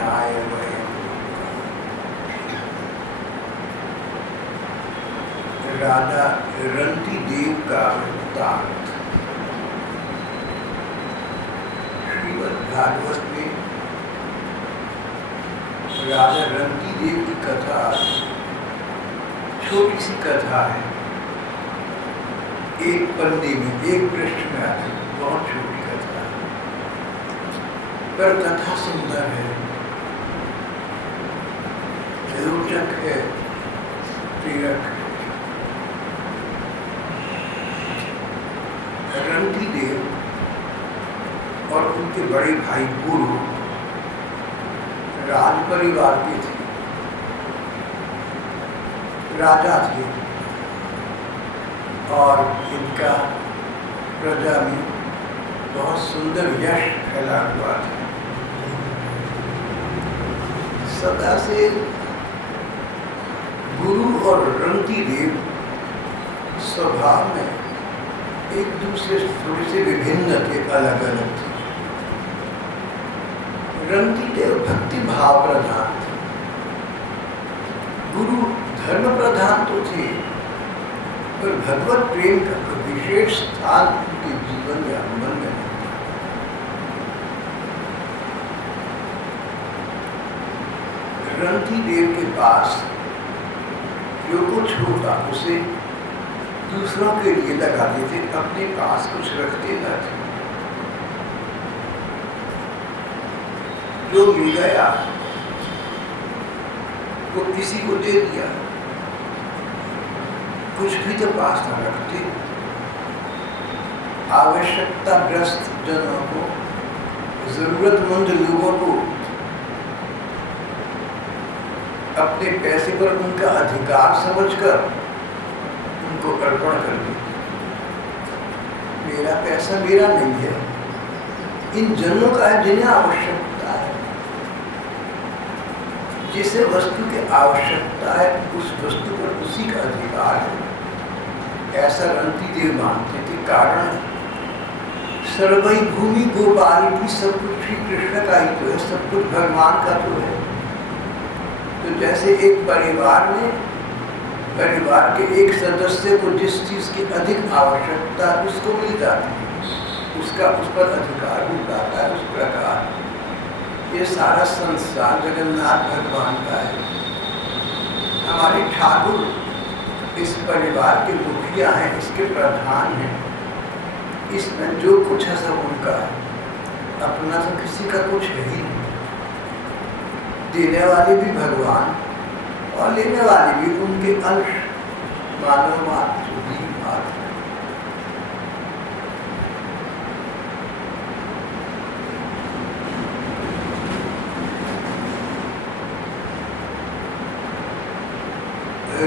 कृष्णाय वयम्। राजा रंती देव का वृत्तांत श्रीमद् भागवत में राजा रंती देव की कथा छोटी सी कथा है, एक पन्ने में एक पृष्ठ में आती, बहुत छोटी कथा है, पर कथा सुंदर है, रोचक है, प्रेरक है। रंती देव और उनके बड़े भाई गुरु राज परिवार के थे, राजा थे और इनका प्रजा में बहुत सुंदर यश फैला हुआ था। सदा से गुरु और रंती देव स्वभाव में एक दूसरे से थोड़े से विभिन्न थे, अलग अलग थे। रंती देव भक्ति भाव प्रधान थे, गुरु धर्म प्रधान तो थे, पर भगवत प्रेम का कोई विशेष स्थान उनके जीवन या मन में नहीं था। रंती देव के पास जो कुछ होता उसे दूसरों के लिए लगा देते, अपने पास कुछ रखते न थे। जो मिल गया वो किसी को दे दिया, कुछ भी तो पास न रखते। आवश्यकताग्रस्त जनों को, जरूरतमंद लोगों को अपने पैसे पर उनका अधिकार समझकर उनको अर्पण कर दी। मेरा पैसा मेरा नहीं है, इन जनों का है जिन्हें आवश्यकता है। जिसे वस्तु की आवश्यकता है उस वस्तु पर उसी का अधिकार है, ऐसा रंती देव मानते थे। कारण सर्वई भूमि गोपाल की, सब कुछ श्री कृष्ण का ही तो है, सब कुछ भगवान का तो है। तो जैसे एक परिवार में परिवार के एक सदस्य को जिस चीज की अधिक आवश्यकता उसको मिल जाती है, उसका उस पर अधिकार मिल जाता है। उस प्रकार ये सारा संसार जगन्नाथ भगवान का है। हमारे ठाकुर इस परिवार के मुखिया हैं, इसके प्रधान हैं। इसमें जो कुछ है सब उनका है, अपना तो किसी का कुछ है ही नहीं। देने वाले भी भगवान और लेने वाले भी उनके अंश, मानव मात्र, जीव मात्र।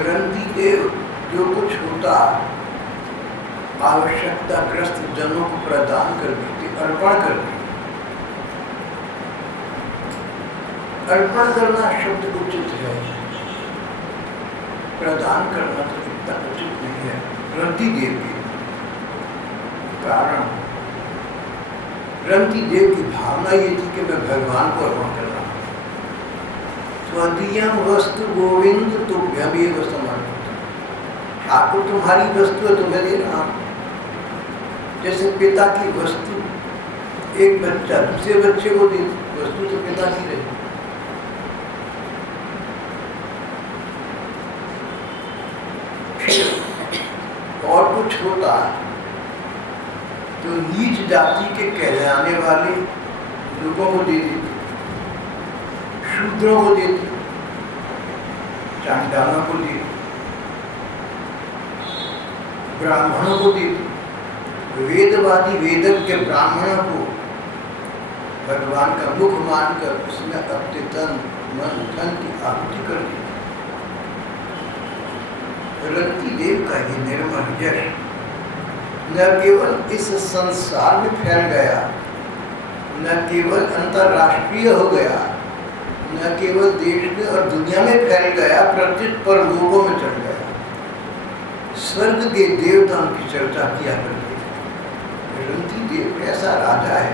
रंती देव जो कुछ होता आवश्यकताग्रस्त जनों को प्रदान कर देते, अर्पण कर देते। अर्पण करना शब्द उचित है, प्रदान करना तो इतना उचित नहीं है। रंती देव के कारण रंती देव की भावना ये थी कि मैं भगवान को अर्पण कर रहा हूँ। स्वदीयम वस्तु गोविंद तुभ्यमेव समर्पितम्। ठाकुर तुम्हारी वस्तु है, तुम्हें दे रहा हूँ। जैसे पिता की वस्तु एक बच्चा दूसरे बच्चे को दे, वस्तु तो पिता की रही। और कुछ होता तो नीच जाति के कहलाने वाले लोगों को दे देते, शूद्रों को देते, चांडालों को देते, ब्राह्मणों को देते। वेदवादी वेदज्ञ ब्राह्मणों को भगवान का मुख मानकर उसमें अपने तन मन धन की आहुति कर दी। रंती देव का ये निर्मल यश न केवल इस संसार में फैल गया, न केवल अंतरराष्ट्रीय हो गया, न केवल देश में और दुनिया में फैल गया, प्रत्येक परलोकों में चढ़ गया। स्वर्ग के देवता उनकी चर्चा किया करते थे। रंती देव कैसा राजा है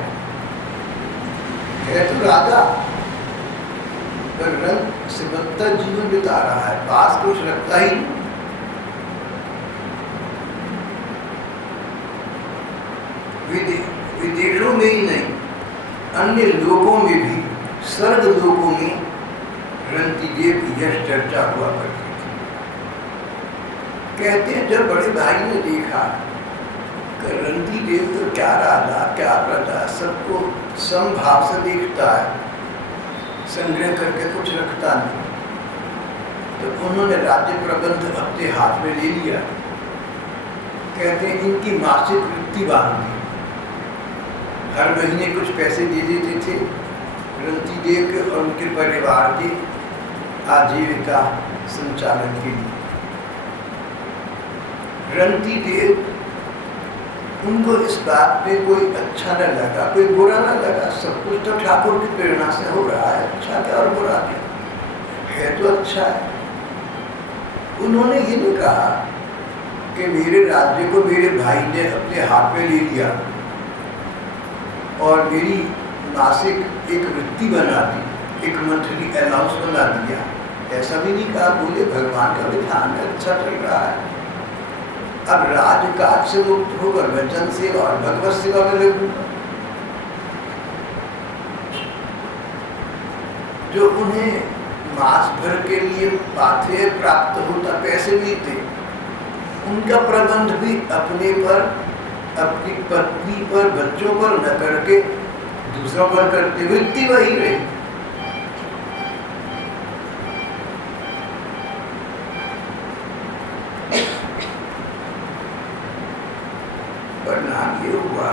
तो राजा, पर रंग से बदतर जीवन बिता रहा है, पास कुछ रखता ही नहीं। विदेशों में ही नहीं, अन्य लोगों में भी, स्वर्ग लोगों में रंती देव की यह चर्चा हुआ करती थी। कहते हैं जब बड़े भाई ने देखा कि रंती देव तो क्या राजा क्या प्रजा सबको समभाव से देखता है, संग्रह करके कुछ रखता नहीं, तो उन्होंने राज्य प्रबंध अपने हाथ में ले लिया। कहते हैं इनकी मासिक वृत्ति बांध दी, हर महीने कुछ पैसे दे देते थे रंती देव के और उनके परिवार के आजीविका संचालन के लिए। रंती देव उनको इस बात पे कोई अच्छा न लगा, कोई बुरा न लगा, सब कुछ तो ठाकुर की प्रेरणा से हो रहा है, अच्छा क्या और बुरा क्या है, तो अच्छा है। उन्होंने ये नहीं कहा कि मेरे राज्य को मेरे भाई ने अपने हाथ में ले लिया और मेरी मासिक एक वृत्ति बना दी, एक मंथली अलाउंस बना दिया, ऐसा भी नहीं कहा। बोले भगवान का विधान है, अच्छा चल रहा है, अब राजकाज से मुक्त होकर मैं जन सेवा और भगवत सेवा में लगूंगा। जो उन्हें मास भर के लिए पाथेय प्राप्त होता, पैसे मिलते, उनका प्रबंध भी अपने पर, अपनी पत्नी पर, बच्चों पर न करके दूसरों पर करते, वृत्ति वही रही। परिणाम ये हुआ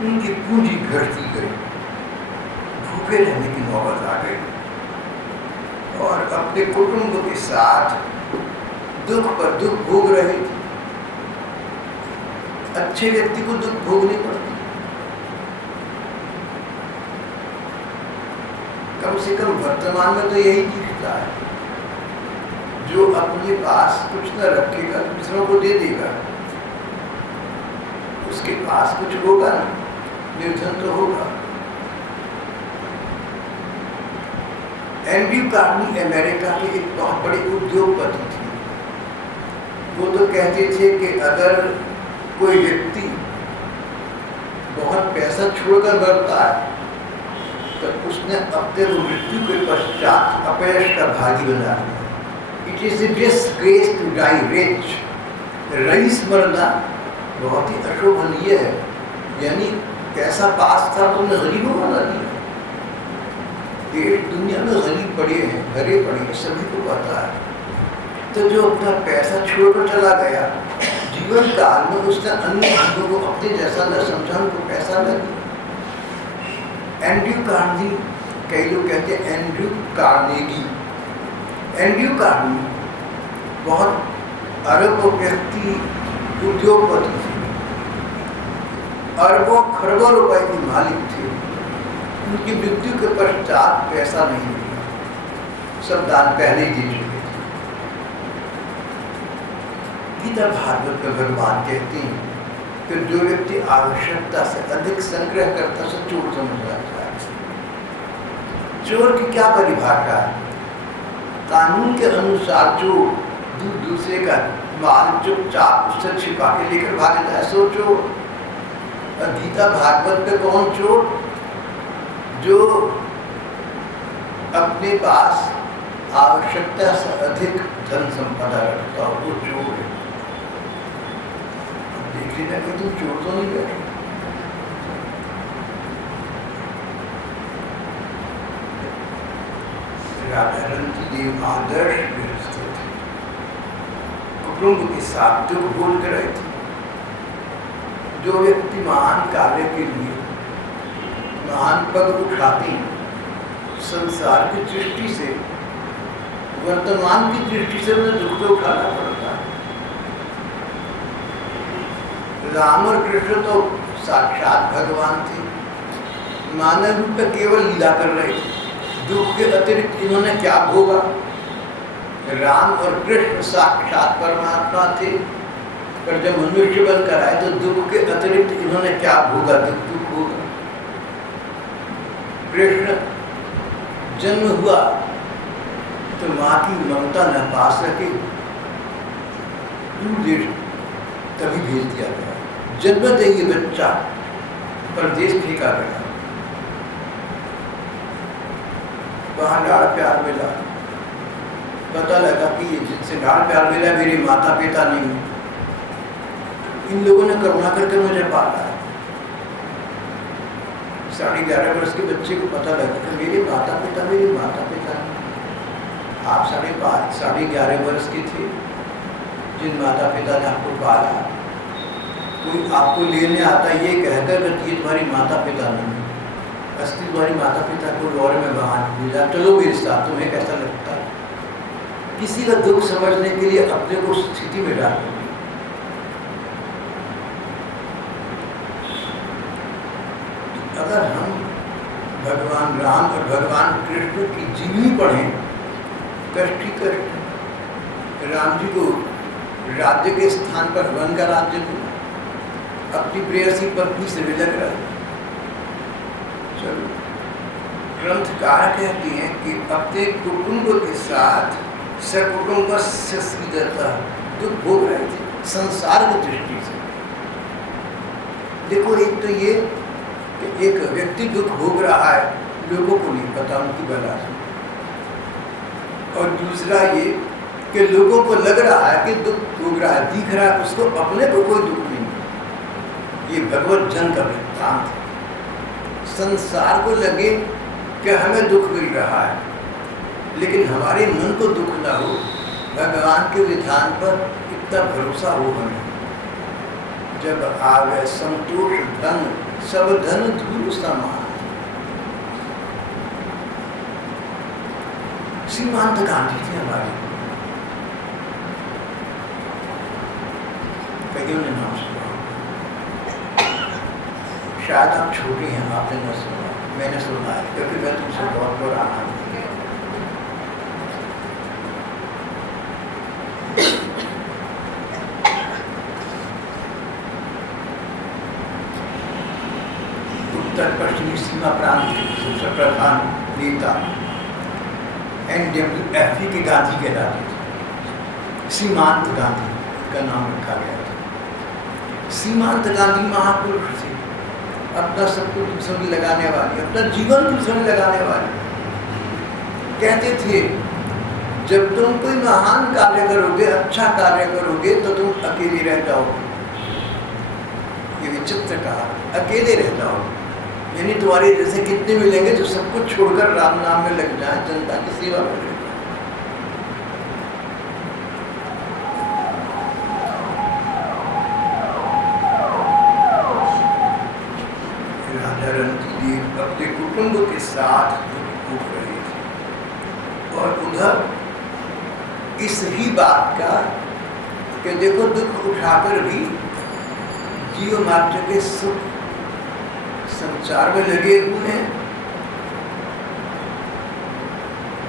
उनकी पूंजी घटती गई, भूखे रहने की नौबत आ गई और अपने कुटुंब के साथ दुख पर दुख भोग रहे थे। अच्छे व्यक्ति को दुख भोगनी पड़ती, कम से कम वर्तमान में तो यही दिखता है। जो अपने पास कुछ न रखेगा दूसरों को दे देगा, उसके पास कुछ होगा ना, निर्धन तो होगा। एंड्रयू कार्नी अमेरिका के एक बहुत बड़े उद्योगपति थे। वो तो कहते थे कि अगर कोई व्यक्ति बहुत पैसा छोड़कर बढ़ता है तो उसने अपने मृत्यु के पश्चात अपयश का भागी बना लिया। It is a disgrace to die rich. रईस मरना बहुत ही अशोभनीय है, यानी पैसा पास था तो उन्हें गरीबों बना दिया। देश दुनिया में गरीब पड़े हैं, भरे पड़े हैं, सभी को पता है। तो जो अपना पैसा छोड़कर चला गया, जीवन काल में उसने अन्य लोगों को अपने जैसा न समझा, उनको पैसा न दिया। एंड्रयू कार्नी, कई लोग कहते हैं एंड्रयू कार्नेगी। एंड्रयू कार्नी बहुत अरबों व्यक्ति, उद्योगपति थे, अरबों खरबों रुपए के मालिक थे। उनकी मृत्यु के पश्चात पैसा नहीं मिला, सब दान पहले ही दे चुके थे। गीता भागवत में भगवान कहते हैं कि जो व्यक्ति आवश्यकता से अधिक संग्रह करता है चोर समझ जाता है। चोर की क्या परिभाषा है? कानून के अनुसार जो दूसरे का माल चुपचाप उससे छिपा के लेकर भाग जाए सो चोर। गीता भागवत में कौन चोर? जो अपने पास आवश्यकता से अधिक धन संपदा रखता हो वो चोर है। देख लेना कि तुम चोर तो नहीं बैठे। राजा रंती देव आदर्श गृहस्थ थे, कुटुंब के साथ दुख भूल कर रहे थे। जो व्यक्ति महान कार्य के लिए महान पद उठाते संसार की दृष्टि से, वर्तमान की दृष्टि से उन्हें दुख तो उठाना पड़ता है। राम और कृष्ण तो साक्षात भगवान थे, मानव रूप में केवल लीला कर रहे थे। दुख के अतिरिक्त इन्होंने क्या भोगा? राम और कृष्ण साक्षात परमात्मा थे, पर जब मनुष्य बनकर आए तो दुख के अतिरिक्त इन्होंने क्या भोगा? दुख भोगा। कृष्ण जन्म हुआ तो माँ की ममता न पा सके, दूर देश तभी भेज दिया गया। जन्म दे ये बच्चा परदेश फेंका गया। वहाँ लाड़ प्यार मिला, पता लगा कि ये जिनसे लाड़ प्यार मिला मेरे माता पिता नहीं, इन लोगों ने करुणा करके मुझे पाला है। 11.5 वर्ष के बच्चे को पता लगा कि मेरे माता पिता नहीं। आप 11.5 वर्ष के थे, जिन माता पिता ने आपको पाला, कोई आपको लेने आता ये कहकर कि ये तुम्हारी माता पिता नहीं, असली तुम्हारी माता पिता को और में वहाँ भेजा, चलो मेरे साथ, तुम्हें कैसा लगता है? किसी का दुख समझने के लिए अपने को स्थिति में डालो। अगर हम भगवान राम और भगवान कृष्ण की जीवनी पढ़ें, कष्ट ही कष्ट। राम जी को राज्य के स्थान पर वन का राज्य को अपनी प्रेयसी पत्नी से भी लग रहा है। चलो, ग्रंथकार कहते हैं कि अपने कुटुंब के साथ सकुटुंब दुख भोग रहे थे संसार की दृष्टि से। देखो, एक तो ये कि एक व्यक्ति दुख भोग रहा है, लोगों को नहीं पता उनकी बला से, और दूसरा ये कि लोगों को लग रहा है कि दुख भोग रहा है, दिख रहा है उसको, अपने को कोई दुख नहीं। ये भगवत जन का वृत्तांत है। संसार को लगे कि हमें दुख मिल रहा है, लेकिन हमारे मन को दुख ना हो, भगवान के विधान पर इतना भरोसा हो हमें। जब आवे संतोष धन, सब धन धूल समान। सीमांत गांधी थे हमारे, कईयों ने नाम सुना, शायद आप छोटे हैं, आपने न सुना, मैंने सुना है, क्योंकि मैं तुमसे बहुत पुराना हूँ। उत्तर पश्चिमी सीमा प्रांत के सबसे प्रधान नेता NWFP के गांधी कहलाते थे। सीमांत गांधी का नाम रखा गया था। सीमांत गांधी महापुरुष थे, अपना सब कुछ दूसरों में लगाने वाले, अपना जीवन दूसरों में लगाने वाले। कहते थे, जब तुम कोई महान कार्य करोगे, अच्छा कार्य करोगे, तो तुम अकेले रह जाओगे। ये विचित्र कहा, अकेले रह जाओगे, यानी तुम्हारे जैसे कितने मिलेंगे जो सब कुछ छोड़कर राम नाम में लग जाए, जनता की सेवा में लग जाए। राजा रणजीत अपने कुटुंब के साथ दुख रहे थे, और उधर इस ही बात का कि देखो, दुख उठाकर भी जीव मात्र के सुख संसार में लगे हुए हैं।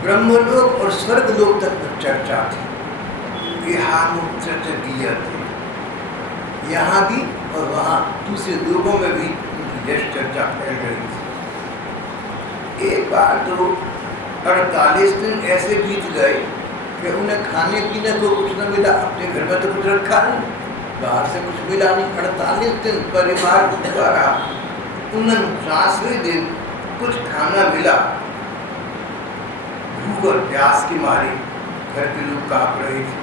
ब्रह्मलोक और स्वर्गलोक तक चर्चा थी, यहाँ भी और वहाँ दूसरे लोगों में भी यश चर्चा फैल रही थी। एक बार तो 48 दिन ऐसे बीत गए कि उन्हें खाने पीने को कुछ न मिला, अपने घर में तो कुछ रखा नहीं, बाहर से कुछ मिला नहीं। 48 दिन परिवार भूखा रहा। 49वें दिन कुछ खाना मिला। भूख और प्यास की मारी घर के लोग कांप रहे थे।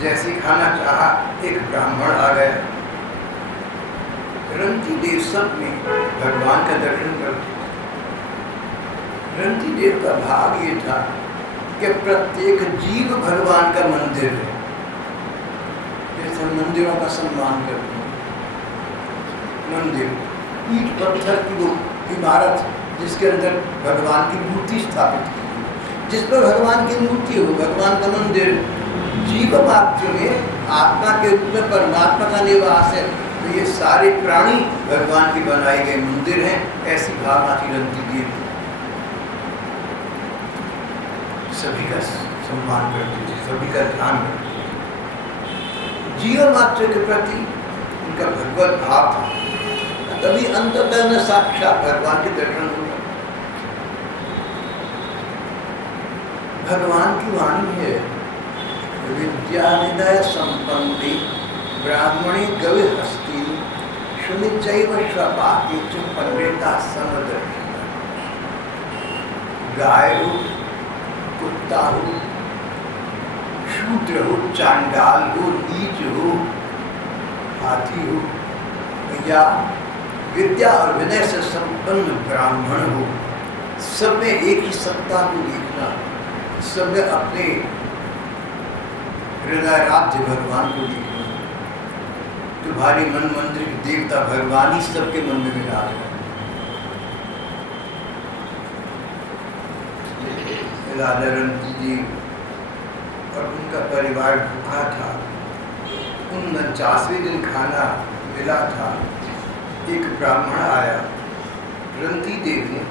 जैसे खाना चाहा, एक ब्राह्मण आ गया। रंतीदेव सब में भगवान का दर्शन करते। रंतीदेव का भाव ये था कि प्रत्येक जीव भगवान का मंदिर है। जैसे मंदिरों का सम्मान करते हैं, मंदिर ईंट पत्थर की वो इमारत जिसके अंदर भगवान की मूर्ति स्थापित की, जिस पर भगवान की मूर्ति हो, भगवान का मंदिर। जीव मात्र में आत्मा के रूप में परमात्मा का निवास है, तो ये सारे प्राणी भगवान की बनाए गए मंदिर हैं। ऐसी भावना थी रंतीदेव। सभी का सम्मान करते थे, सभी का ध्यान रखते थे। जीव मात्र के प्रति उनका भगवत भाव था, तभी अंततः न साक्षात भगवान के दर्शन हुए। भगवान की वाणी है, विद्या विनय संपन्ने ब्राह्मणे गवे हस्ती सुनिचैव स्वपाके च पंडिता समदर्शिना। गाय हो, कुत्ता हो, शूद्र हो, चांडाल हो, नीच हो, हाथी हो, या विद्या और विनय से संपन्न ब्राह्मण हो, सब में एक ही सत्ता को देखना, सब में अपने हृदयाराध्य भगवान को देखना। तुम्हारी मन मंदिर के देवता भगवान ही सबके मन में विराज है। राजा रंती जी और उनका परिवार भूखा था। 49वें दिन खाना मिला था। एक ब्राह्मण आया। रंती देव ने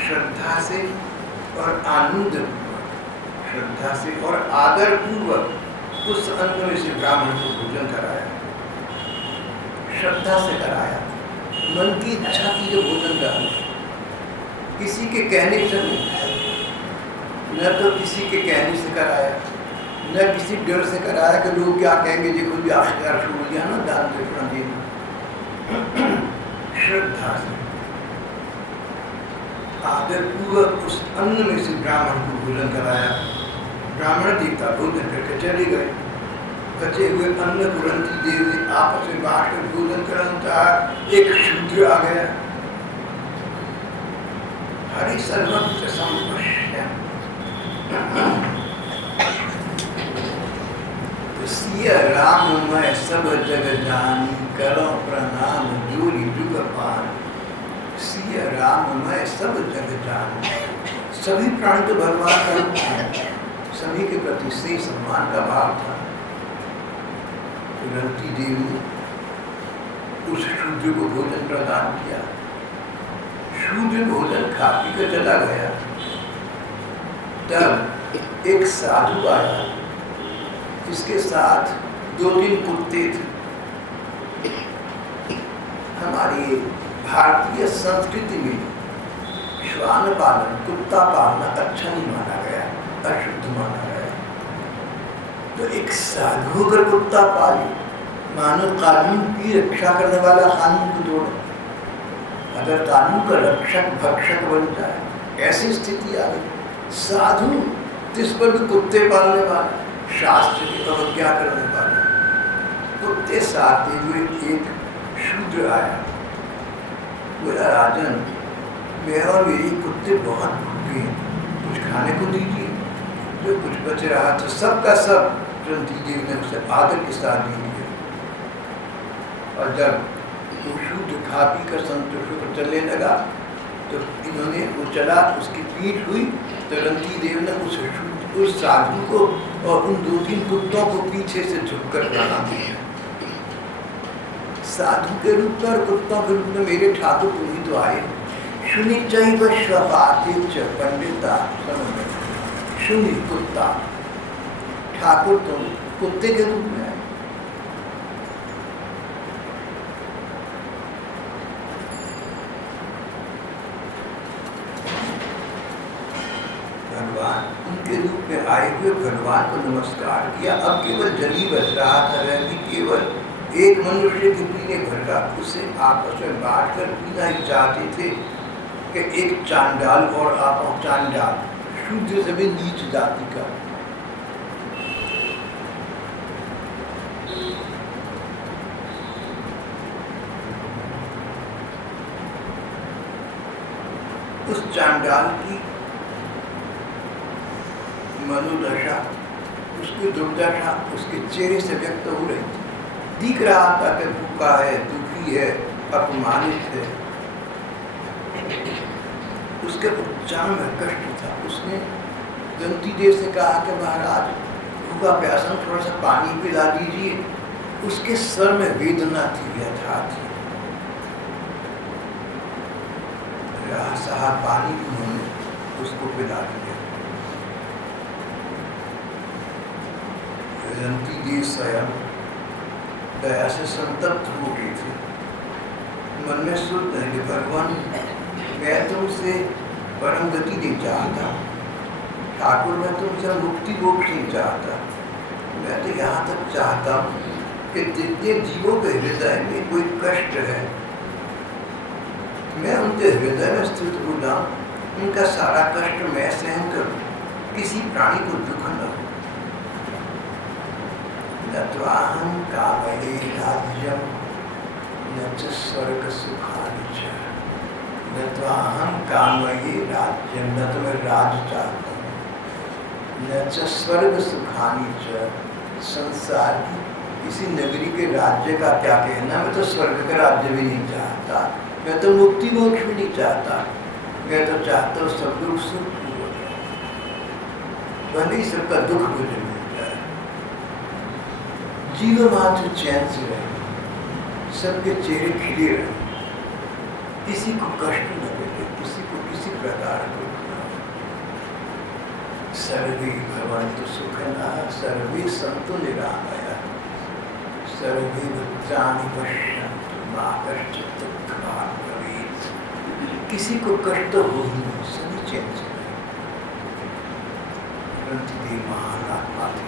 श्रद्धा से और आनंद पूर्वक, श्रद्धा से और आदर पूर्वक उस अन्न में से ब्राह्मण को भोजन कराया। श्रद्धा से कराया, मन की इच्छा की जो भोजन कराया, किसी के कहने से नहीं, न तो किसी के कहने से कराया, न किसी डर से कराया कि लोग क्या कहेंगे, देखो भी आश्चर्य शुरू किया ना दान दक्षिणा देना। श्रद्धा से आदर पूर्वक उस अन्न में से ब्राह्मण को भोजन कराया। ब्राह्मण देवता भोजन करके चले गए। बचे हुए अन्न को रंती देव ने आपस में बांट कर भोजन करना चाहा। एक शूद्र आ गया। हरि सर्वत्र संपश्य सिय राम मैं सब जग जानी, करो प्रणाम जोरी जुग पान। सिय राम मैं सब जग जानी, सभी प्राणी तो भगवान का रूप है, सभी के प्रति से सम्मान का भाव था। रंती देव ने उस शूद्र को भोजन प्रदान किया। शूद्र भोजन खा पी कर चला गया। तब एक साधु आया, जिसके साथ 2-3 कुत्ते थे। हमारी भारतीय संस्कृति में श्वान पालन, कुत्ता पालना अच्छा नहीं माना गया, अशुद्ध माना गया। तो एक साधु अगर कुत्ता पाले, मानो कानून की रक्षा करने वाला कानून को तोड़, अगर कानून का रक्षक भक्षक बन जाए, ऐसी स्थिति आ गई। साधु जिस पर भी कुत्ते पालने वाले, शास्त्र की अवज्ञा करने वाले, कुत्ते साथे हुए एक शूद्र आया। बोला, राजन मेरा और मेरी कुत्ते बहुत भूखे हैं, कुछ खाने को दीजिए। जो कुछ बच रहा था सबका सब रंती देव ने उसे आदर के साथ दे दिया। और जब वो शूद्र खा पी कर संतोष होकर चलने लगा तो इन्होंने वो चला, उसकी पीठ हुई तो रंती देव ने उस साधु को और उन 2-3 कुत्तों को पीछे से झुककर प्रणाम किया। साधु के रूप में और कुत्तों के रूप में मेरे ठाकुर तुम ही तो आए। सुनी चैव स्वपाके च पंडिता समदर्शिना। सुनी कुत्ता, ठाकुर तुम कुत्ते के रूप में आए। भगवान उनके रूप में आए हुए भगवान को नमस्कार किया। अब केवल जल ही बच रहा था, कि केवल एक मनुष्य के पीने भर का, उसे आपस में बांट कर पीना ही चाहते थे कि एक चांडाल और आप चांडाल शूद्र से भी नीच जाति का, उस चांडाल की मनोदशा, उसकी दुर्दशा उसके चेहरे से व्यक्त हो रही थी। दिख रहा था कि भूखा है, दुखी है, अपमानित है। उसके उच्चारण में कष्ट था। उसने रंती देव से कहा कि महाराज भूखा प्यासा, थोड़ा सा पानी पिला दीजिए। उसके सर में वेदना थी, व्यथा थी। साहब पानी उन्होंने उसको पिला दिया। रंती देव स्वयं दया से संतप्त हो गई थी। मन में सोच रहे कि भगवान मैं तुमसे परम गति नहीं चाहता, ठाकुर मैं तुमसे मुक्ति मोक्ष नहीं चाहता, मैं तो यहाँ तक चाहता हूँ कि जितने जीवों के हृदय में कोई कष्ट है, मैं उनके हृदय में स्थित हो जाऊँ, उनका सारा कष्ट मैं सहन करूँ, किसी प्राणी को दुख न हो। न त्वाहं कामये राज्यं न च स्वर्ग सुखानि च। न त्वाहं कामये राज्यं, न तो मैं राज चाहता हूँ, न च स्वर्ग सुखानि च, संसार की किसी नगरी के राज्य का क्या कहना, मैं तो स्वर्ग का राज्य भी नहीं चाहता, मैं तो मुक्ति मोक्ष भी नहीं चाहता, मैं तो चाहता हूँ सब लोग सुख हो जाए, भले ही सबका दुख मुझे मिल जाए, जीवन मात्र चैन से रहे, सबके चेहरे खिले रहे, किसी को कष्ट न मिले, किसी को किसी प्रकार को न हो। सर्वे भवन्तु सुखिनः सर्वे सन्तु निरामयाः सर्वे भद्राणि पश्यन्तु मा कश्चित् दुःखभाग् भवेत्। किसी को कष्ट तो हो ही नहीं, सभी चैन से रहे। ग्रंथदेव महान आत्मा थे,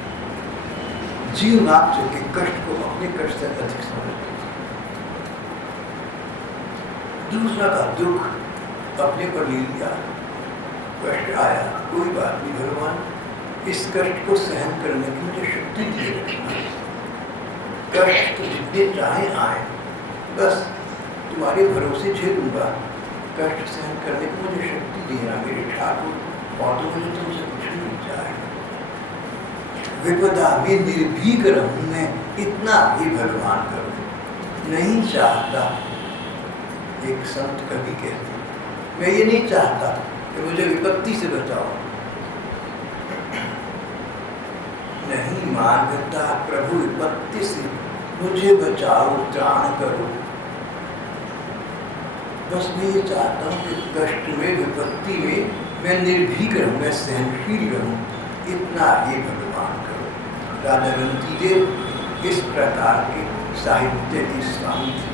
जीव मात्र के कष्ट को अपने कष्ट से अधिक समझते थे। दूसरा का दुख अपने पर ले लिया, कष्ट आया, कोई बात नहीं भगवान, इस कष्ट को सहन करने की मुझे शक्ति दिए रखना। कष्ट तो जितने चाहे आए, बस तुम्हारे भरोसे झेलूंगा, कष्ट सहन करने की मुझे शक्ति देना मेरे ठाकुर, और तो मुझे तुमसे कुछ नहीं चाहिए। विपदा में निर्भीक रहूं मैं, इतना भी भगवान करो, नहीं चाहता। एक संत कभी कहते, मैं ये नहीं चाहता कि मुझे विपत्ति से बचाओ, नहीं मांगता प्रभु विपत्ति से मुझे बचाओ, त्राण करो। बस मैं ये चाहता हूँ कि कष्ट में, विपत्ति में मैं निर्भीक रहूँ, मैं सहनशील रहूँ, इतना ही भगवान करो। राजा रंतीदेव इस प्रकार के साहित्य की स्वामी थे,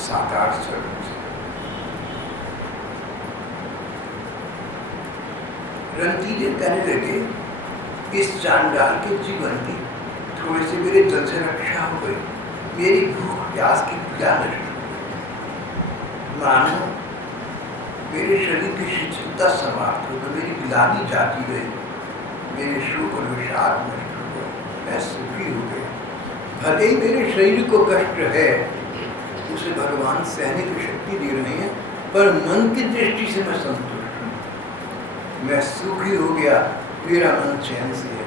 साकार स्वरूप। रंतीदेव कहने लगे, इस चांडाल के जीवन की थोड़े से मेरे जल से रक्षा हो गई, मेरी भूख प्यास की पीड़ा नष्ट हो गई, मानो मेरे शरीर की शिथिलता समाप्त हो गई, मेरी ग्लानि जाती गई, मेरे शोक और विषाद नष्ट हो गए, मैं सुखी हो गया। भले ही मेरे शरीर को कष्ट है, उसे भगवान सहने की शक्ति दे रहे हैं, पर मन की दृष्टि से मैं संतुष्ट हूँ, मैं सुखी हो गया, मेरा मन चैन से है।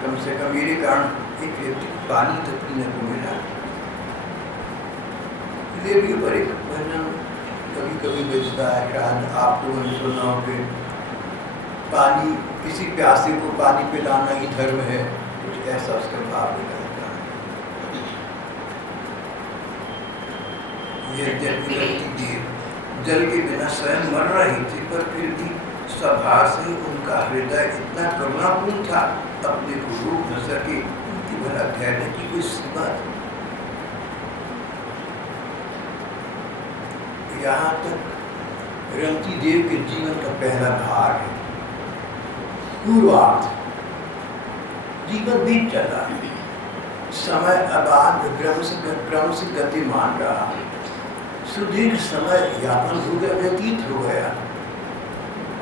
कम से कम मेरे कारण एक व्यक्ति पानी तक पीने को मिला। रेडियो पर एक भजन कभी कभी बजता है, शायद आप लोगों ने सुना हो कि पानी, किसी प्यासे को पानी पिलाना ही धर्म है, कुछ ऐसा उसका भाव निकलता है। ये जल के बिना स्वयं मर रही थी, पर फिर भी स्वभाव से उनका हृदय इतना करुणापूर्ण था, अपने को रोक न सके, उनकी भला धैर्य की कोई सीमा थी। यहाँ तक रंतीदेव के जीवन का पहला भाग है, पूर्वार्ध। जीवन बीत चला, समय अबाध क्रम से गतिमान रहा, सुदीर्घ समय यापन हो गया, व्यतीत हो गया,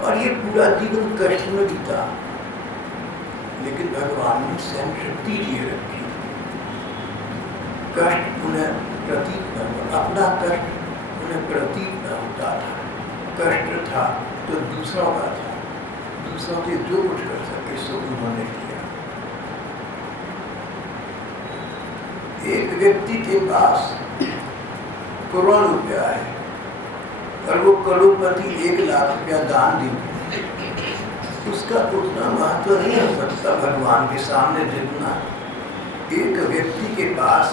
और ये पूरा जीवन कष्ट में बीता। लेकिन भगवान ने सहन शक्ति दिए रखी, कष्ट उन्हें प्रतीत न हुआ, अपना कष्ट उन्हें प्रतीत न होता था। कष्ट था तो दूसरों का था, दूसरों के जो कुछ कर सके सो उन्होंने किया। एक व्यक्ति के पास करोड़ रुपया है और वो करोड़पति 1 लाख रुपया दान दे, उसका उतना महत्व नहीं हो सकता भगवान के सामने जितना एक व्यक्ति के पास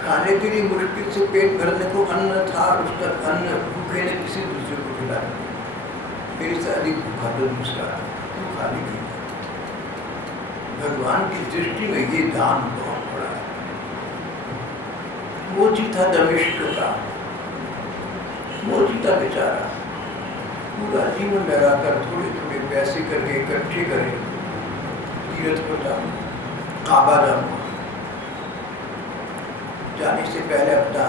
खाने के लिए मुश्किल से पेट भरने को अन्न था और उसका अन्न भूखे ने किसी दूसरे को खिला दिया। मेरे से अधिक भूखा तो दूसरा, तो खाली नहीं। भगवान की दृष्टि में ये दान बहुत बड़ा है। मोची था दमिश्क का, मोची था बेचारा, पूरा जीवन लगाकर थोड़े थोड़े पैसे करके इकट्ठे करें, तीर्थ पर जाऊँ, काबा जाऊँ, जाने से पहले अपना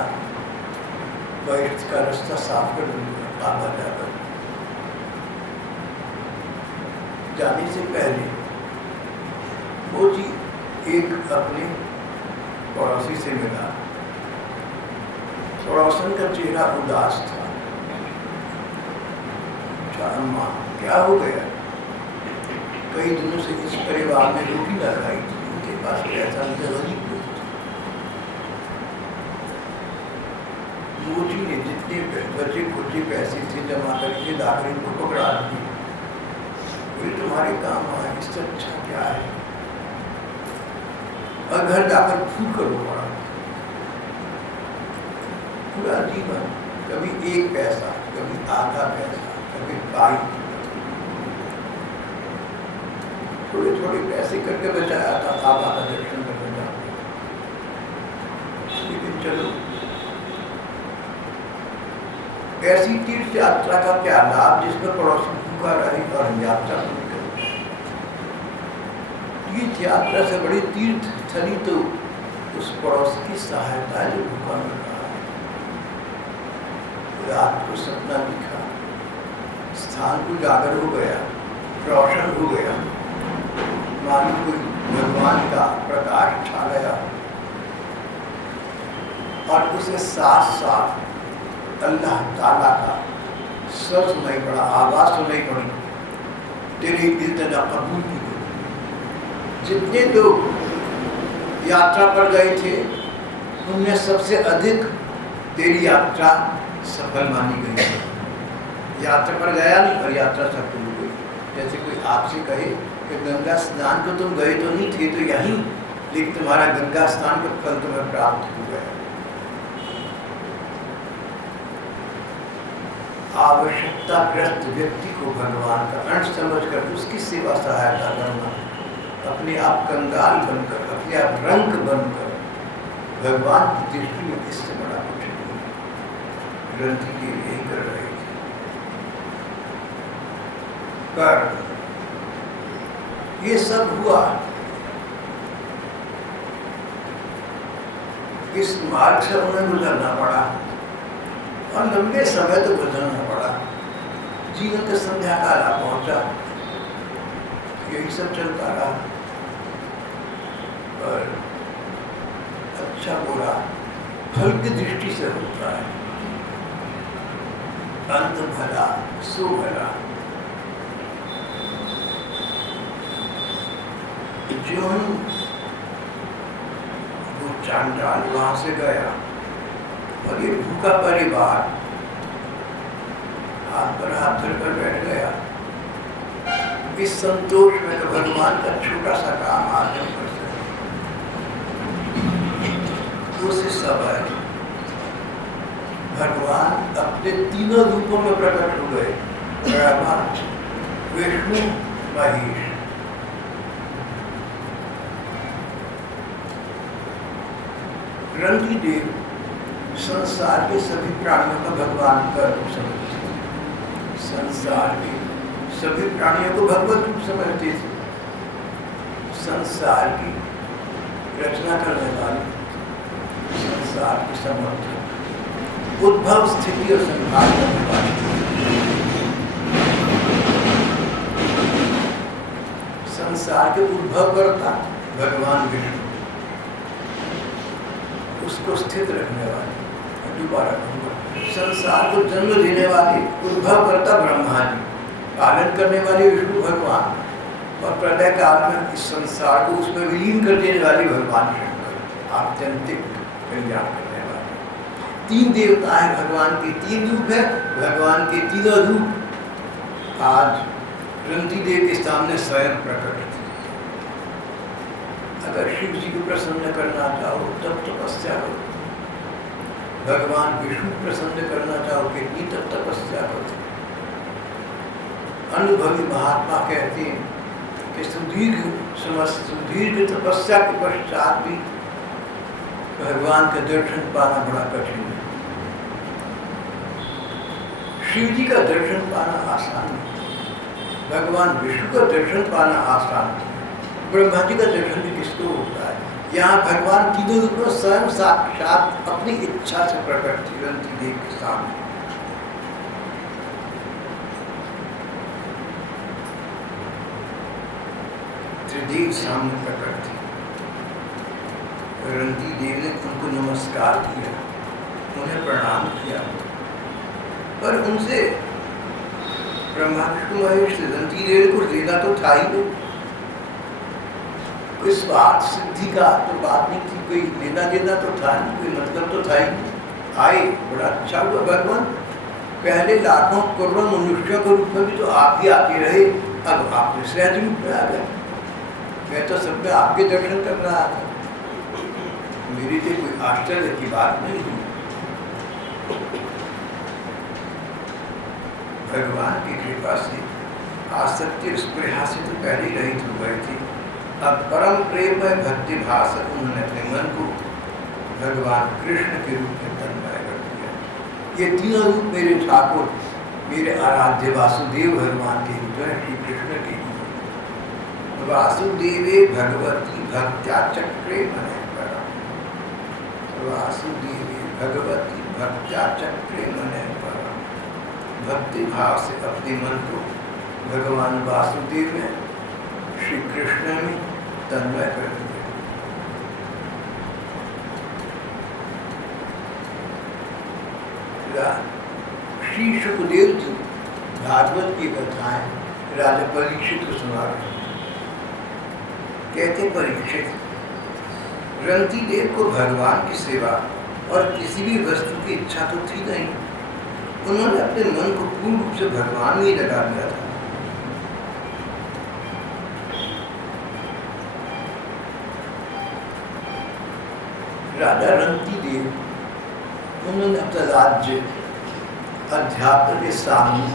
वैष्ठ का रास्ता साफ कर दूंगा, काबा जाकर जाने से पहले वो जी एक अपने पड़ोसी से मिला। पड़ोसन का चेहरा उदास था। अम्मा क्या हो गया? कई दिनों से इस परिवार में रोटी न खाई थी, उनके पास पैसा गरीब लोग थे। मोची ने जितने बचे खुचे पैसे थे जमा करके लाकर इनको पकड़ा दिए। बोले तुम्हारे काम आए, इससे अच्छा क्या है? और घर जाकर फूट करो पड़ा। पूरा जीवन कभी एक पैसा, कभी आधा पैसा, कभी पाई, थोड़े थोड़े पैसे करके बचाया था बाबा का दर्शन करने जाते। लेकिन चलो, ऐसी तीर्थ यात्रा का क्या लाभ जिसमें पड़ोसी भूखा रहे और हम यात्रा नहीं करें। तीर्थ यात्रा से बड़ी तीर्थ स्थली तो उस पड़ोसी की सहायता है जो भूखा मिल रहा है। रात को सपना दिखा, स्थान को जागर हो गया, रोशन हो गया, मालूम कोई भगवान का प्रकाश छा गया और उसे साथ साथ अल्लाह ताला का स्वर सुनाई पड़ा, आवाज सुनाई पड़ी, तेरी इल्तिजा कबूल की गई। जितने लोग यात्रा पर गए थे उनमें सबसे अधिक तेरी यात्रा सफल मानी गई। यात्रा पर गया नहीं और यात्रा सफल हो गई। जैसे कोई आपसे कहे कि गंगा स्नान को तुम गए तो नहीं थे तो यहीं, लेकिन तुम्हारा गंगा स्नान का फल तुम्हें प्राप्त हो गया। आवश्यकताग्रस्त व्यक्ति को भगवान का अंश समझकर उसकी सेवा सहायता करना, अपने आप कंगाल बनकर, अपने आप रंग बनकर भगवान की दृष्टि में इससे बड़ा कुछ नहीं। ग्रंथि के लिए यही कर रहे थे। पर ये सब हुआ, इस मार्ग से उन्हें गुजरना पड़ा और लंबे समय तो गुजरना पड़ा। जीवन का संध्या काल आ पहुंचा, यही सब चलता रहा। और अच्छा बुरा फल की दृष्टि से होता है। अंत भला सो भला। जो वो चांडाल वहां से गया और ये भूखा परिवार हाथ पर हाथ धरकर बैठ गया। इस संतोष में तो भगवान का छोटा सा काम आदमी कर सकते। उसी समय भगवान अपने तीनों रूपों में प्रकट हो गए, ब्रह्मा, विष्णु, महेश। ग्रंथि देव संसार के सभी प्राणियों का भगवान का रूप समझते थे। संसार के सभी प्राणियों को भगवत रूप समझते थे। संसार की रचना करने वाले, संसार के समर्थक, उद्भव स्थिति और संहार करने वाले, संसार के उद्भव करता भगवान विष्णु, उसको स्थित रखने वाले, दोबारा संसार को जन्म देने वाले उद्भव करता ब्रह्मा जी, पालन करने वाले विष्णु भगवान, और प्रलय काल में इस संसार को उसमें विलीन कर देने वाले भगवान शंकर, आत्यंतिक कल्याण करने वाले। तीन देवता है भगवान के, तीन रूप है भगवान के, तीनों रूप आज ग्रंथि देव के सामने स्वयं प्रकट थे। अगर शिव जी को प्रसन्न करना चाहो तब तपस्या करो, भगवान विष्णु प्रसन्न करना चाहो कितनी तब तपस्या करो। अनुभवी महात्मा कहते हैं कि सुदीर्घ तपस्या के पश्चात भी भगवान का दर्शन पाना बड़ा कठिन है। शिव जी का दर्शन पाना आसान नहीं, भगवान विष्णु का दर्शन पाना आसान नहीं, ब्रह्मा जी का दर्शन भी किसको होता है। यहाँ भगवान तीनों रूप में स्वयं साक्षात अपनी इच्छा से प्रकट थी रंती देव के सामने। त्रिदेव सामने प्रकट थी। रंती देव ने उनको नमस्कार किया, उन्हें प्रणाम किया, पर उनसे ब्रह्मा विष्णु महेश रंती देव को लेना तो था ही नहीं। कोई स्वार्थ सिद्धि का तो बात नहीं थी, कोई लेना देना तो था नहीं, कोई मतलब तो था ही नहीं। आए बड़ा अच्छा हुआ भगवान, पहले लाखों करोड़ों मनुष्यों के रूप में भी तो आप ही आते रहे, अब आप सहज रूप में आ गए। मैं तो सब में आपके दर्शन कर रहा था, मेरे लिए कोई आश्चर्य की बात नहीं हुई। भगवान की कृपा से आसक्ति स्पृहा से तो पहले ही रहित हो गए थे। अब परम प्रेम में भक्ति भाव से उन्होंने अपने मन को भगवान कृष्ण के रूप में तन्मय कर दिया। ये तीनों रूप मेरे ठाकुर, मेरे आराध्य वासुदेव भगवान के रूप हैं, श्री कृष्ण के रूप। वासुदेवे भगवती भक्त्या चक्रे मने परा, वासुदेवे भगवती भक्त्या चक्रे मने परा। भक्ति भाव से अपने मन को भगवान वासुदेव में, श्री कृष्ण में तन्मय कर दिया। श्री सुखदेव जी भागवत की कथाएं राजा परीक्षित को सुना रहे। कहते परीक्षित, रंती देव को भगवान की सेवा और किसी भी वस्तु की इच्छा तो थी नहीं। उन्होंने अपने मन को पूर्ण रूप से भगवान में ही लगा दिया था। राजा रंती देव, उन्होंने अपना राज्य अध्यात्म के सामने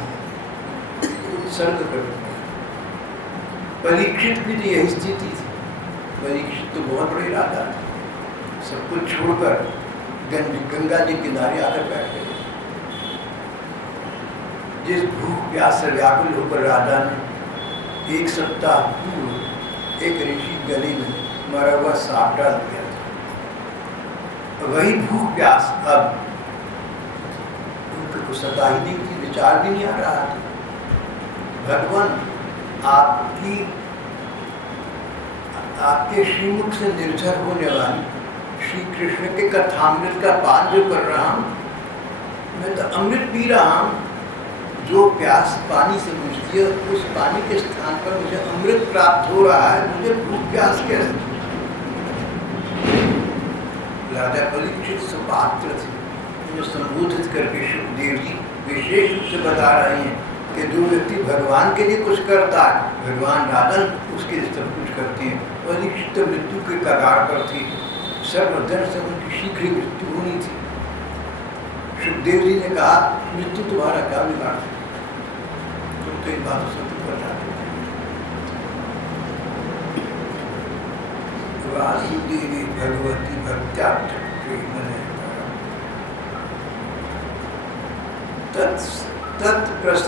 उत्सर्ग कर दिया। परीक्षित की तो यही स्थिति थी। परीक्षित तो बहुत बड़े राजा थे, सब कुछ छोड़कर गंगा जी किनारे आकर बैठ गए। जिस भूख प्यास से व्याकुल होकर राजा ने एक सप्ताह पूर्व एक ऋषि गली में मरा हुआ सांप डाल दिया था, वही भूख प्यास अब उनको सता ही नहीं थी, विचार भी नहीं आ रहा था। भगवान आपके श्रीमुख से निर्झर होने वाली श्री कृष्ण के कथामृत का पान जो कर रहा हूँ, मैं तो अमृत पी रहा हूँ। जो प्यास पानी से बुझती है, उस पानी के स्थान पर मुझे अमृत प्राप्त हो रहा है, मुझे भूख प्यास कैसे? राजा परीक्षित सुपात्र थे, उन्हें संबोधित करके सुखदेव जी विशेष रूप से बता रहे हैं कि जो व्यक्ति भगवान के लिए कुछ करता है, भगवान राधन उसके लिए सब कुछ करते हैं। परीक्षित मृत्यु के कगार पर थे, सर्वधन से उनकी शीघ्र मृत्यु होनी थी। सुखदेव जी ने कहा, मृत्यु तुम्हारा क्या बिगाड़ है, तुम तो इन बातों से ऊपर जाते हो। वासुदेवी भगवती भक्त्या चक्रे मने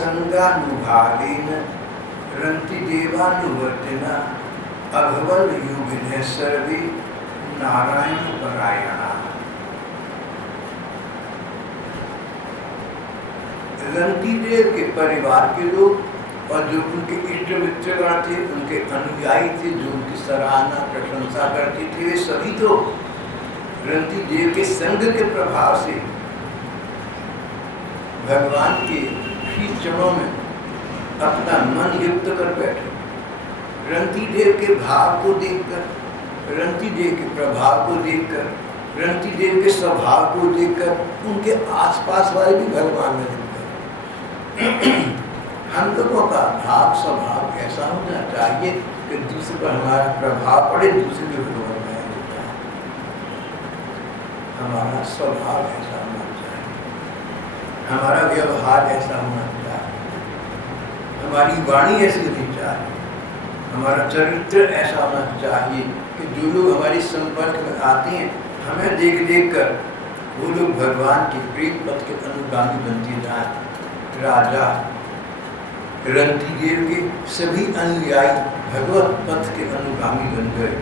तत्प्रसंगानुभावेन रंति देवानुवर्तिना अभवन योगिने सर्वे नारायण परायणा। रंती देव के परिवार के लोग और जो उनके इष्ट मित्रगण थे, उनके अनुयायी थे, जो उनकी सराहना प्रशंसा करते थे, वे सभी तो रंती देव के संग के प्रभाव से भगवान के श्री चरणों में अपना मन युक्त कर बैठे। रंती देव के भाव को देखकर, रंती देव के प्रभाव को देखकर, रंती देव के स्वभाव को देखकर उनके आसपास वाले भी भगवान में दिख गए। हम लोगों का भाव स्वभाव ऐसा होना चाहिए कि दूसरे पर हमारा प्रभाव पड़े, दूसरे के भगवान में होता है। हमारा स्वभाव ऐसा होना चाहिए, हमारा व्यवहार ऐसा होना चाहिए, हमारी वाणी ऐसी होनी चाहिए, हमारा चरित्र ऐसा होना चाहिए कि जो लोग हमारे संपर्क में आते हैं, हमें देख देख कर वो लोग भगवान के प्रेम पथ के अनुगामी बनते जाएं। राजा रंतिदेव के सभी अनुयायी भगवत पथ के अनुगामी बन गए।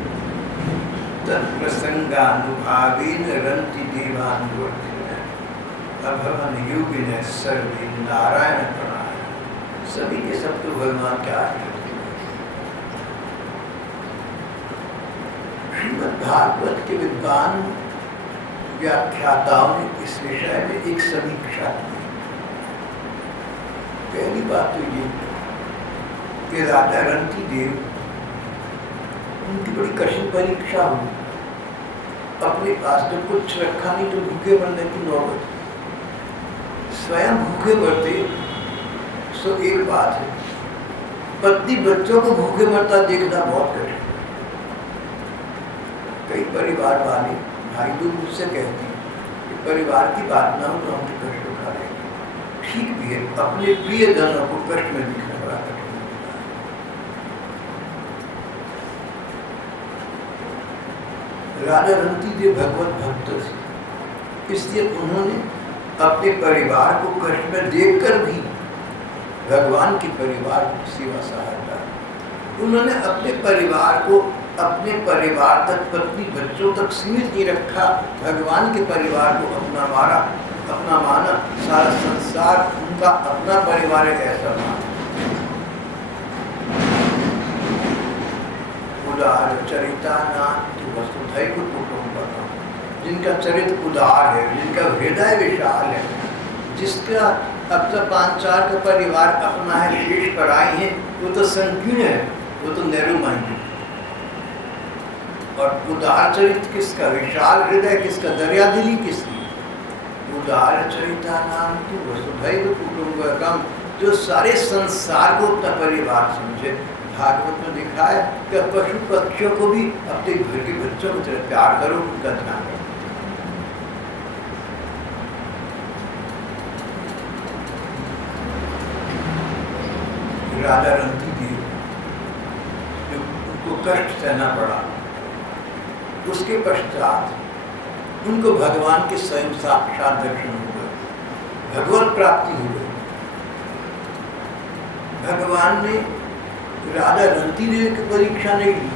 तत्प्रसंगानुभावेन रंतिदेवानुवर्तिनः अभवन योगिनः सर्वे नारायण प्रणाम। सभी के सब तो भगवान के आश्रित थे। श्रीमद् भागवत के विद्वान व्याख्याताओं ने इस विषय में एक समीक्षा की। पहली बात तो ये कि राजा रंतिदेव, उनकी बड़ी कठिन परीक्षा हुई। अपने पास तो कुछ रखा नहीं तो भूखे मरने की नौबत। स्वयं भूखे मरते सो एक बात है, पत्नी बच्चों को भूखे मरता देखना बहुत कठिन। कई परिवार वाले भाई लोग मुझसे कहते हैं कि परिवार की बात ना हो तो हम कष्ट उठा रहे। ठीक भी है, अपने प्रियजनों को कष्ट में दिखना बड़ा कठिन होता है। राजा रंतिदेव भगवत भक्त थे, इसलिए उन्होंने अपने परिवार को कष्ट में देखकर भी भगवान के परिवार की सेवा सहायता। उन्होंने अपने परिवार को अपने परिवार तक, पत्नी बच्चों तक सीमित नहीं रखा, भगवान के परिवार को अपना माना। सारा संसार उनका अपना परिवार है ऐसा माना। उदार चरिता नाम वसुधैव कुटुम्बकम्, जिनका चरित्र उदार है, जिनका हृदय विशाल है, जिसका अब तो 5-4 का परिवार अपना है, शेष पराई है, वो तो संकीर्ण है, वो तो नैरो माइंडेड। और उदार चरित्र किसका, विशाल हृदय किसका, दरिया दिली किसकी। उदार चरिता नाम तु वसुधैव कुटुम्बकम्, जो सारे संसार को अपना परिवार समझे। भागवत में लिखा है कि पशु पक्षियों को भी अपने घर के बच्चों की तरह प्यार करो, उनका ध्यान रखो। राजा रंतिदेव जो उनको कष्ट सहना पड़ा, उसके पश्चात उनको भगवान के स्वयं साक्षात दर्शन हो गए, भगवत प्राप्ति हो गई। भगवान ने राजा रंतिदेव की परीक्षा नहीं ली।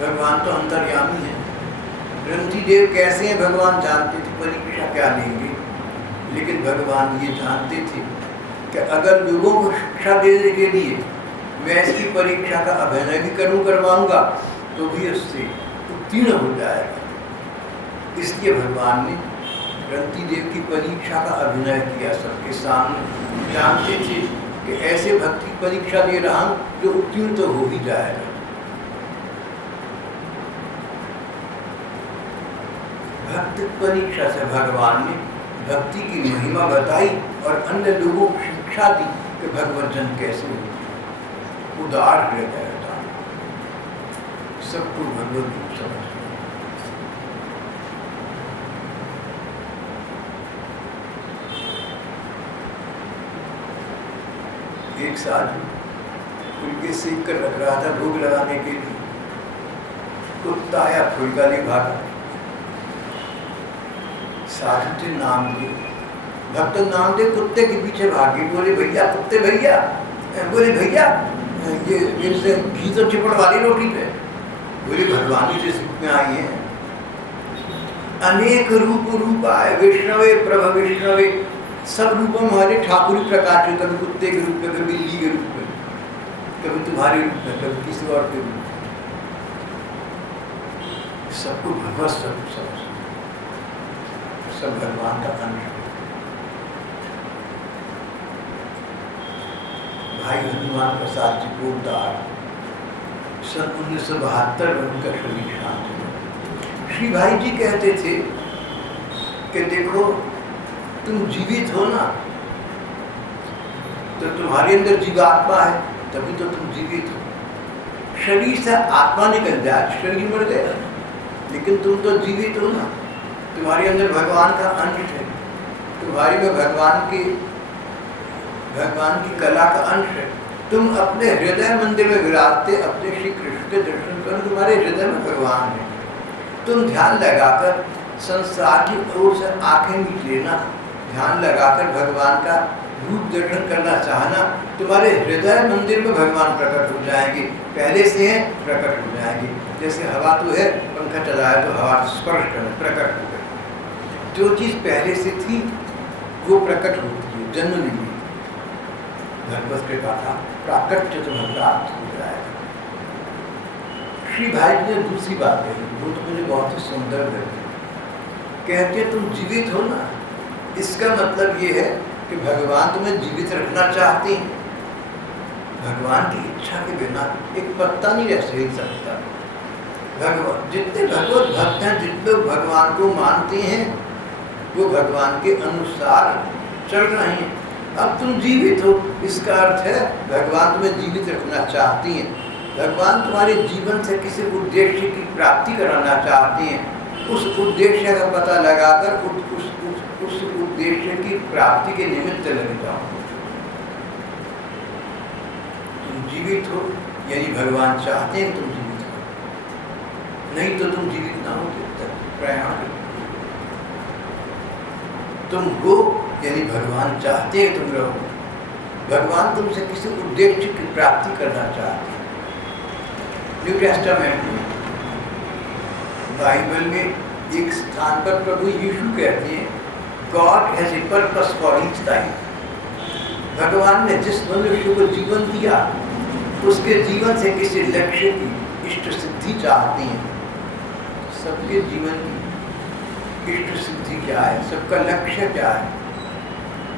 भगवान तो अंतर्यामी है, रंतिदेव कैसे हैं भगवान जानते थे, परीक्षा क्या लेंगे। लेकिन भगवान ये जानते थे कि अगर लोगों को शिक्षा देने के लिए मैं इसकी परीक्षा का अभिनय भी करवाऊंगा तो भी उससे उत्तीर्ण हो जाएगा। इसलिए भगवान ने रंतिदेव की परीक्षा का अभिनय किया सबके सामने। जानते थे कि ऐसे भक्त की परीक्षा दे रहा हूं जो उत्तीर्ण तो हो ही जाएगा। भक्त परीक्षा से भगवान ने भक्ति की महिमा बताई और अन्य लोगों को शिक्षा दी कि भगवत जन कैसे होते, उदार हृदय था, सबको भगवत रूप समझ। एक साधु फुलके सेक कर रख रहा था भोग लगाने के लिए, कुत्ता आया फुलका ले भागा। साधु थे नाम दे, भक्त नाम दे, कुत्ते के पीछे भागे। बोले भैया, कुत्ते भैया, बोले भैया ये इनसे घी तो चिपड़ वाली रोटी पे। बोले भगवान ही जिस रूप में आई है, अनेक रूप आए, विष्णवे प्रभ विष्णवे, सब रूपों में हमारे ठाकुरी प्रकाश है, कभी कुत्ते के रूप में, कभी बिल्ली के रूप में, कभी तुम्हारे रूप में, कभी किसी और के रूप में। सबको भगवत स्वरूप समझ, सब भगवान का अंश। भाई हनुमान प्रसाद जी पोद्दार सन 1972 में उनका शरीर शांत हुआ। श्री भाई जी कहते थे कि देखो तुम जीवित हो ना, तो तुम्हारे अंदर जीवात्मा है, तभी तो तुम जीवित हो। शरीर से आत्मा निकल जाए, शरीर मर गया, लेकिन तुम तो जीवित हो ना, तुम्हारे अंदर भगवान का अंश है, तुम्हारी में भगवान की कला का अंश है। तुम अपने हृदय मंदिर में विराजते अपने श्री कृष्ण के दर्शन करो, तुम्हारे हृदय में भगवान है। तुम ध्यान लगाकर संसार की ओर से आंखें मीच लेना, ध्यान लगाकर भगवान का रूप दर्शन करना चाहना, तुम्हारे हृदय मंदिर में भगवान प्रकट हो जाएंगे, पहले से हैं प्रकट हो जाएंगे। जैसे हवा तो है, पंखा चलाया तो हवा स्पर्श करना प्रकट हो गई। जो चीज़ पहले से थी वो प्रकट होती है, जन्म नहीं। भगवत कृपा का प्राकट्य तुम्हें प्राप्त हो जाएगा। श्री भाई जी ने दूसरी बात कही, वो तो मुझे बहुत ही सुंदर लगी। कहते तुम जीवित हो ना, इसका मतलब ये है कि भगवान तुम्हें जीवित रखना चाहते हैं। भगवान की इच्छा के बिना एक पत्ता नहीं रह सकता। भगवान जितने भगवत भक्त हैं, जितने लोग भगवान को मानते हैं, वो भगवान के अनुसार चल रहे हैं। अब तुम जीवित हो, इसका अर्थ है भगवान तुम्हें जीवित रखना चाहती हैं। भगवान तुम्हारे जीवन से किसी उद्देश्य की प्राप्ति कराना चाहते हैं। उस उद्देश्य का पता लगाकर उस उद्देश्य की प्राप्ति के निमित्त लग जाओ। तुम जीवित हो यानी भगवान चाहते हैं तुम जीवित हो, नहीं तो तुम जीवित ना हो तक प्रयाण। तुम हो यानी भगवान चाहते हैं तुम रहो। भगवान तुमसे किसी उद्देश्य की प्राप्ति करना चाहते हैं। न्यू टेस्टामेंट में, बाइबल में एक स्थान पर प्रभु यीशु कहते हैं, God has a purpose for each time. भगवान ने जिस मनुष्य को जीवन दिया, उसके जीवन से किसी लक्ष्य की इष्ट सिद्धि चाहते हैं। सबके जीवन की इष्ट सिद्धि क्या है, सबका लक्ष्य क्या है?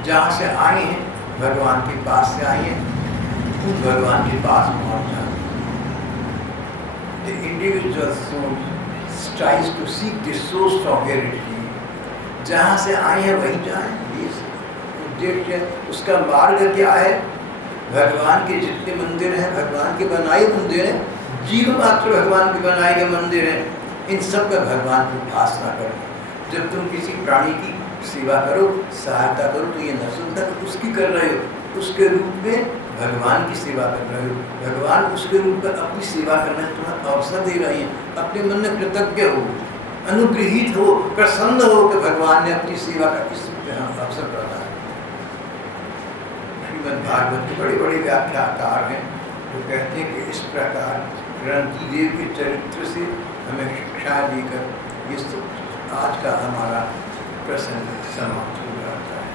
जहाँ से आए हैं, भगवान के पास से आए हैं, उस भगवान के पास पहुँच जाए। The individual soul strives to seek the source from where it came. जहाँ से आए हैं वहीं जाएं, ये उद्देश्य। उसका मार्ग क्या है? भगवान के जितने मंदिर हैं, भगवान के बनाए मंदिर हैं, जीव मात्र भगवान के बनाए गए मंदिर हैं, इन सब का भगवान की उपासना करो। जब तुम किसी प्राणी की सेवा करो, सहायता करो, तो ये न सुनकर उसकी कर रहे हो, उसके रूप में भगवान की सेवा कर रहे हो। भगवान उसके रूप में अपनी सेवा करने तुम्हें अवसर दे रहे हैं। अपने मन में कृतज्ञ हो, अनुग्रहित हो, प्रसन्न हो कि भगवान ने अपनी सेवा का इस अवसर प्रदान। श्रीमद् भागवत के बड़े बड़े व्याख्याकार हैं, वो कहते हैं कि इस प्रकार ग्रंथी देव के चरित्र से हमें शिक्षा देकर ये आज का हमारा प्रसंग समाप्त हो जाता है।